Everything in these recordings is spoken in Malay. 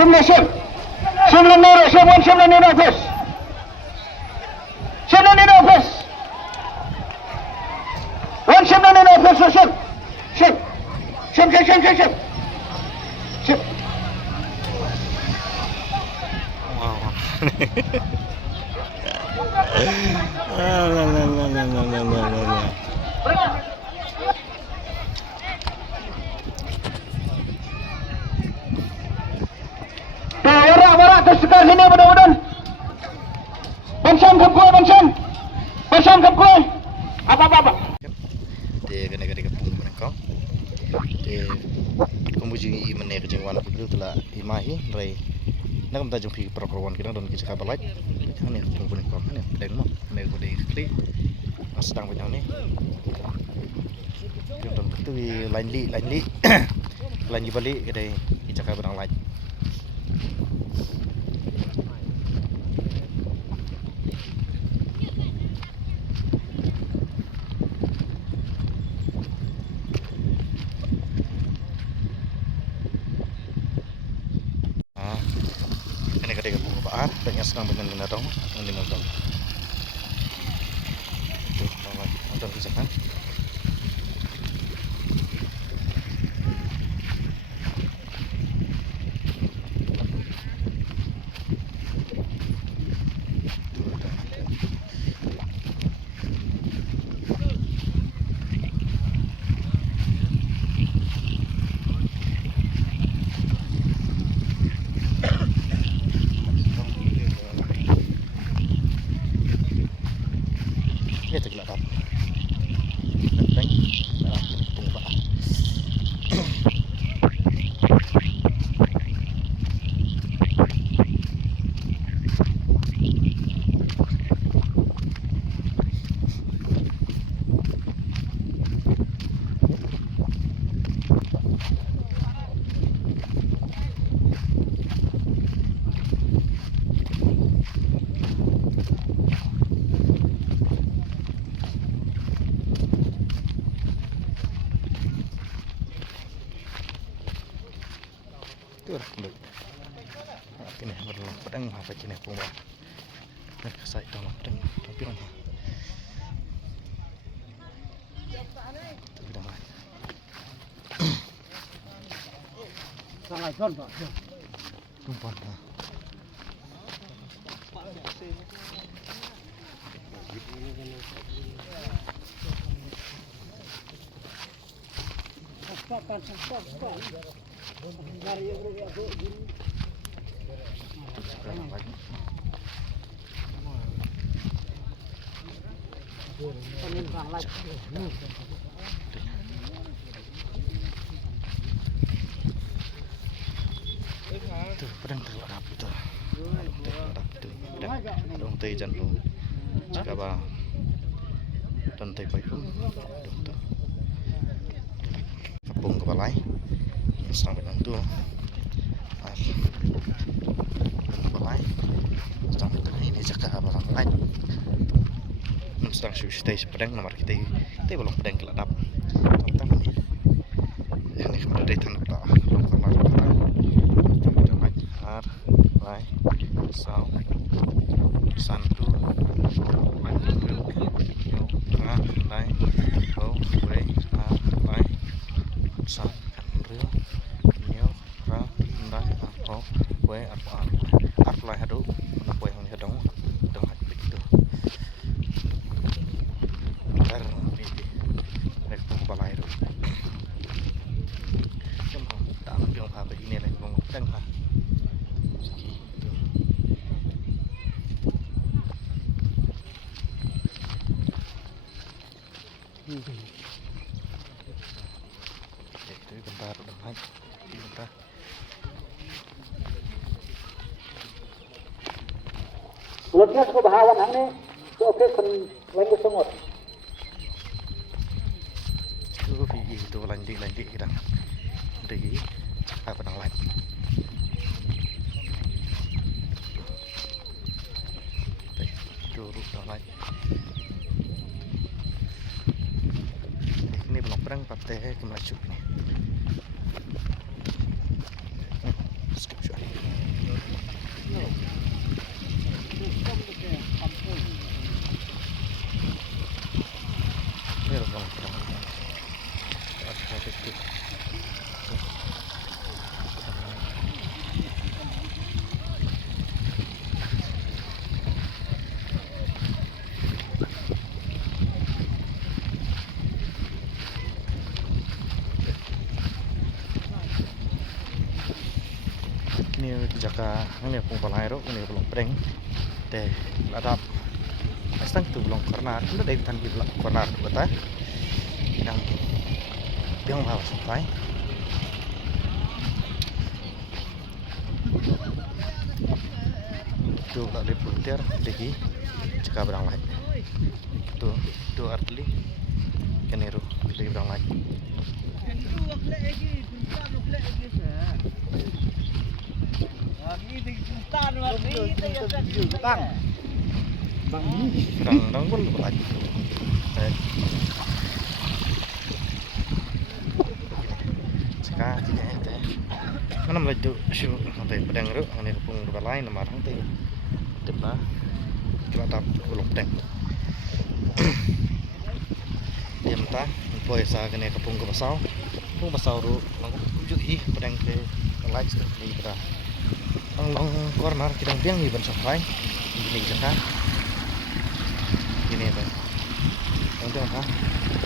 Shim. Shimlan Nero, Shimlan Nero first. Shimlan Nero first. One Shimlan Nero first, Shim. Wow. La. Warak tersekar sini mudah-mudahan. Bensan kap kue. Apa. Dia kena kapung menengkau. Dia kumpuji menek jengwan itu telah imahi rai. Nak minta jumpi perkawan kita dan kita kabar lain. Ini kapung menengkau ini pedang mo. Ini gede kli. Sedang punya ni. Kita tu lain li. Lain balik kedai kita kabar lain. Ini kadang kapung baar, banyak sedang benar dong, ini nonton. Tuh, nonton bisa kan? Ini tergelap apa? Lempeng, kapung baar. Kembali. Ini berlalu pedang apa jenis punggung. Nah, saya tahu pedang tapi mana? Pedang lain. Salah John. Umpan. Stop. Tuh, pedang terlarap itu. Pedang teh jantung. Jika bah dan teh payung. Tuh. Kapung kepalai. Sampai tentu. Kepalai. Sampai tengah ini jaga barang lain. Sedang stay pedang nomor kita belum pedang keladap. Tentang ini. Ini kemudian dari tanah tak. Lai, sau, santu, lai, bau, lai, san, ril, nyo, ra, lai, arpo, kue, arpo lai hadu, nak kue hanya dong hati begitu. Bentar, ini mereka balai tu. Cuma tak ambil apa ini lagi, mau pedang ha. Itu bentar udah naik. Bentar. Lutnya suka bahawan hang ni. So oke kan lagi semut. Itu lanjut kita. Dari apa nang lain. Curug nang lain. Ini belum perang partai kemelaju ini. Skip jaka ini pung balai ro ini belum prank deh ladap pasti itu belum corner itu dari tan di corner betul yang bawa sampai tu tak boleh puntir lagi jika berang lain tu artli keniru lagi berang lain Rang pun berat. Sekarang tidak ada. Mana melaju show nanti pedang ru, ini kepung dua lain nomor nanti. Depan kita tak ulung pedang. Dia mentah, boy sa kena kepung ke pasau ru, lang ujuhi pedang ke light ni kita. Long corner kita biang di ban sampai ini jaka. Ini apa? Yang itu apa?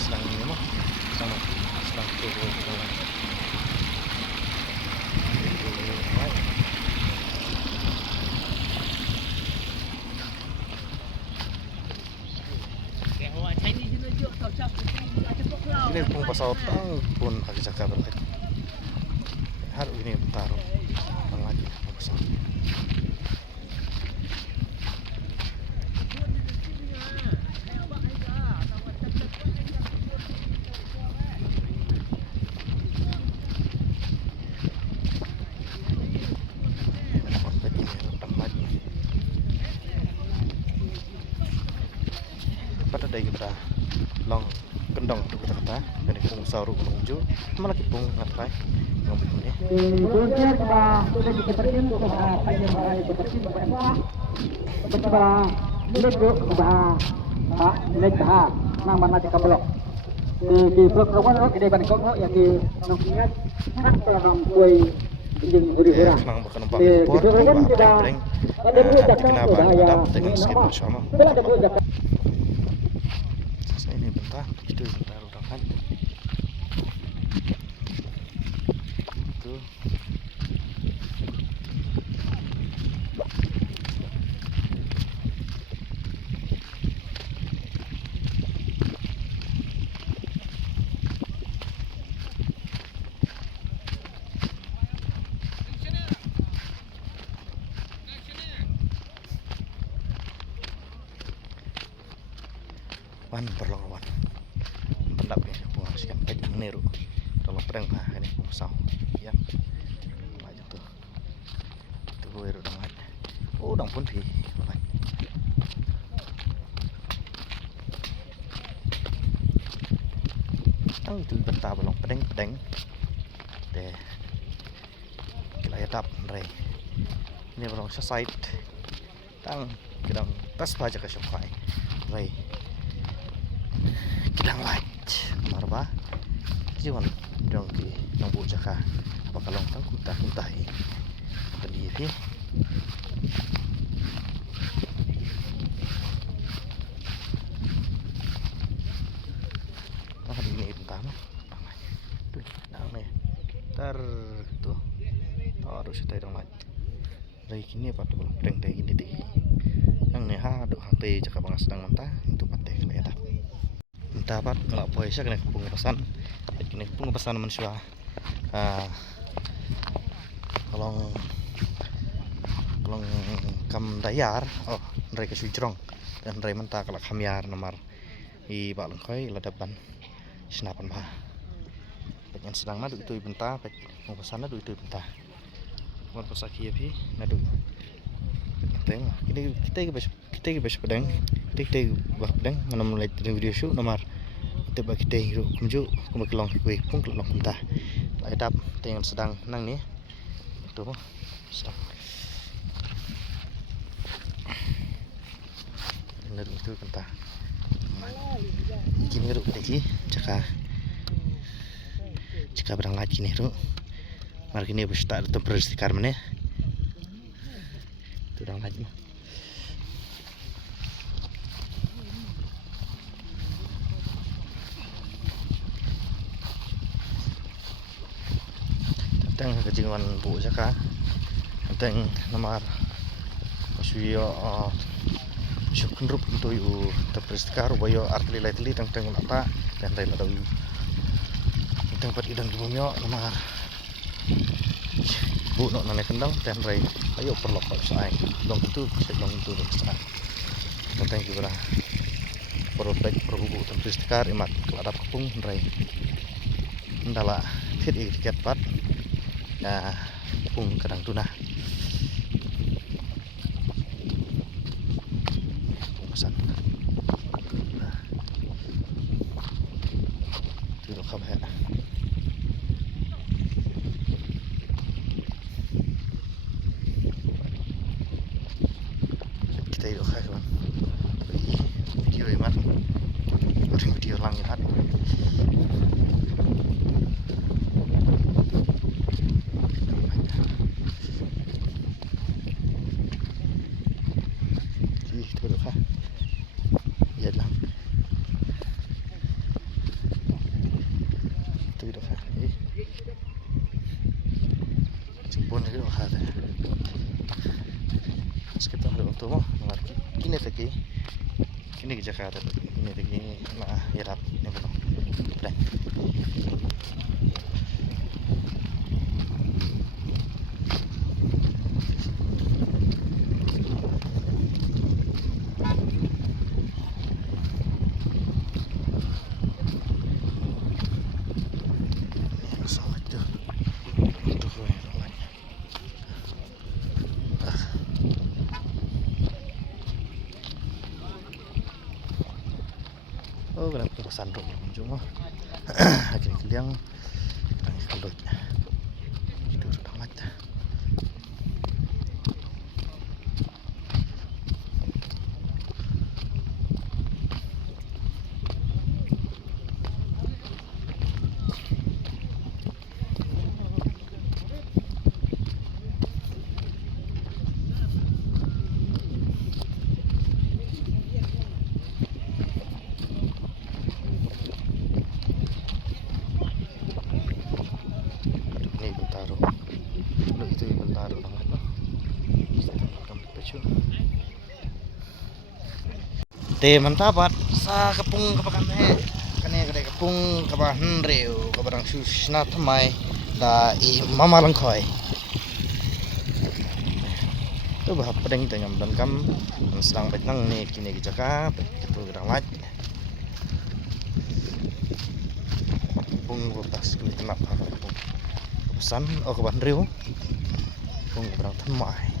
Sedang ini mah, sedang turun. Ini pun pasal tang pun agak jaga berlai. Hari ini bentar, lagi pasal. Pada day kita long kendong tu kata dari pung sauru menuju malah kipung ngatai ngomong ni Kemudian sudah diketerkin untuk panjang bahaya seperti beberapa milik bah nang mana di kabelok di blok rumah lo di depan kau yang di nongkingat kan pelang kue jeng huri-hura di blok rumah sudah ada dua jakar sudah ya dengan skip bersama sudah ada dua jakar. Ini bentar itu bentar udahan itu wan perlawan pendap ya pengasihkan baik meniru dalam perang ini pengasau ya aja tuh itu gue udah ngat udah pun di tăng từ bentar belum pedeng deh kita etap rey ini belum selesai tang kita tes baca ke shopify rey kilang light marba jiwan dong ki nong bu jaka apa kalau tang kuntah tadi ni ini pertama tuh namanya tar tuh harus kita dong light dari kini apa tuh belum dari gini deh yang neha dok hati jaka bang sedang mentah itu pateh kena etap dapat nggak boleh sih kena pengepesan manusia kalau kam dayar dari kesujrong dan dari mentah kalau kamiar nomor di balong koi ladapan senapan bah bagian sedang nadu itu bentar pengepesan nadu itu bentar buat pasaki ya pi nadu tengok kita bas pedang kita bah pedang mana mulai video show nomor tiba kita hidup kunjuk kembali long kue pun long kunta edap dengan sedang nang ni tu sedang benar itu kunta kini hidup lagi jika berang lagi ni hidup mari kini bos tak ada beristikar mana tu dah lagi datang ke jenguan bu jaka teng nomor masuyo syukun rup untuk yu terperistikar bayo artli lightly teng lata dan lain ada yu teng pat idang gimyo nomor bu no nane kendang dan rai ayo perlok sai dong itu besar tentang gibra produk perhubu terperistikar imat keladap kepung rai ndala fit tiket pat ya pung kadang tuna pesan itu kabar kita itu kawan video imat video langit itu được ha vậy là từ được ha chừng buồn cái được ha thế sekitar ada waktu mah ngerti kini tadi kini ke Jakarta ini tadi nah ya rap ini belum udah oh kenapa terusan dong cuma akhirnya kalian kalau itu sudah mati te mantapat sa kepung kapakan kane kade kepung kabahan reu kabarang susna thamai da i mama langkhoi tu bah pedeng tengam dan kam sedang betang ni kini ke Jaka itu gedang laj kepung pas kini kena kepung pesan kabahan reu kepung kabarang thamai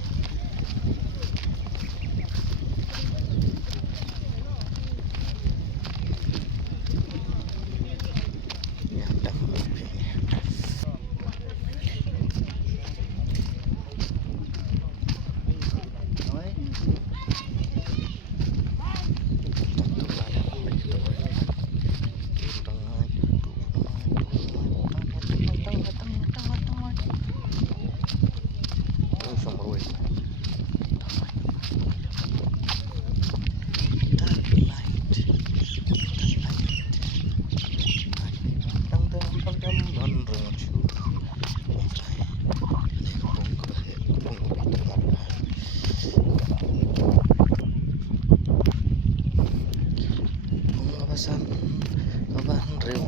kabahan reu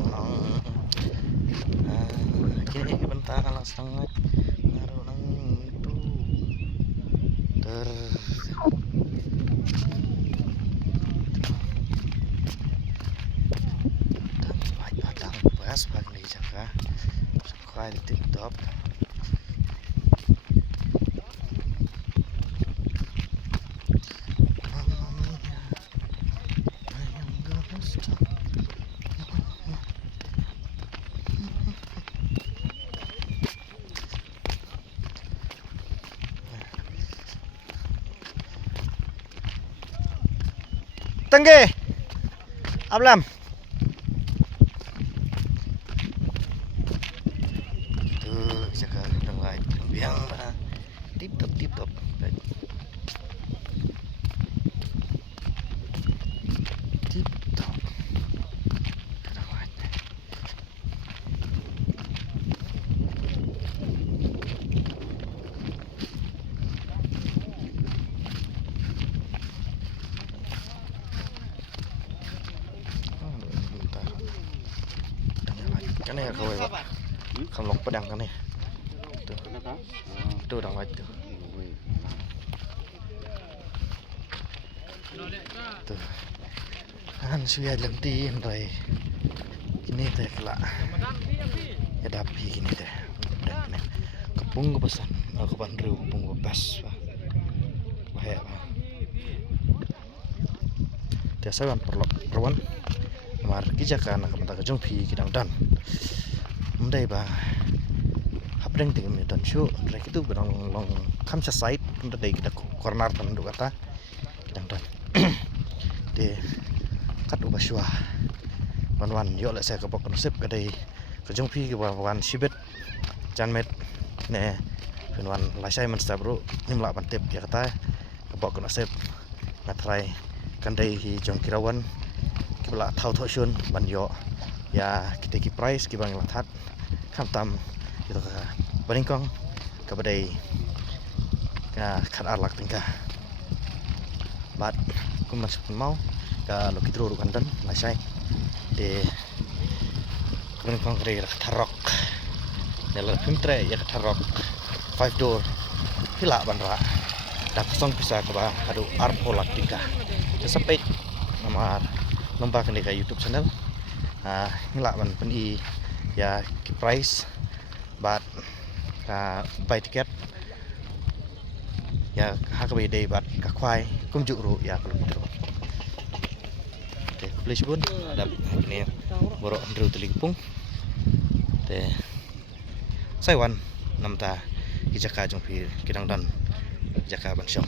kini bentar langsung ngaruh nang itu padang bahas bagi Jaka subscribe di TikTok Tengge ablam tuh sekarang udah mulai biang mana tip top tip top Cái này là khâu ấy bạn. Không lọc pedang kan nih. Tuh. Tuh udah white tuh. Tuh. Kan sudah lentiin rồi. Gini teh kelak. Ya dapi gini teh. Dan nih. Kepung ke pesan. Ke Bandru kepung ke pas. Bahaya pak. Tiasa kan perlawan. Mar kijakan akan tak kejung pi kidang dan. Mendai ba. Hapdeng tinggal ni dan show. Mereka itu berang long kamsa side. Mendai kita corner dan duk kata. Kidang dan. De kat ubah shua. Wan yo lek saya kebok konsep kadai kejung pi ke wan sibet janmet ne wan lasai man sta bro nimla pantep ya kata kebok konsep ngatrai kandai hi jong kirawan kibla thau shun ban yo ya kita ki price ki bang lathat kham tam itu ka baringkong ka badai ka khat arlak tingka bat kum masuk mau ka lokitro rukandan lasai de baringkong kre tharok nela pimtre ya tharok 5 door hila banra dak song bisa ka ba hadu arpolak tingka sampai nama nombak ni ka YouTube channel hila ban peni ya ki price bat buy ticket ya hakabe day bat ka khwai kum ju ru ya kalau gitu te please bun ada ini borok ndru telingpung te saiwan namta kijaka jong phi kidang dan jaka ban syong